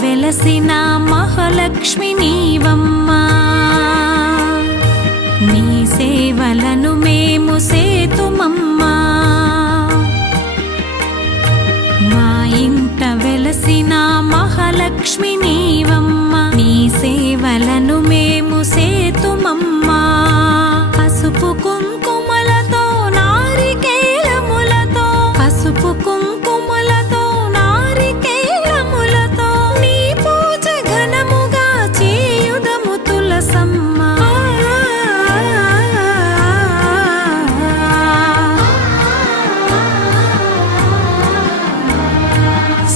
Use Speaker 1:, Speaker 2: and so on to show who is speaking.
Speaker 1: వెలసిన మహాలక్ష్మి నీవమ్మా. నీ సేవలను మేము సేతుమమ్మా. మా ఇంట వెలసిన మహాలక్ష్మి నీవమ్మ.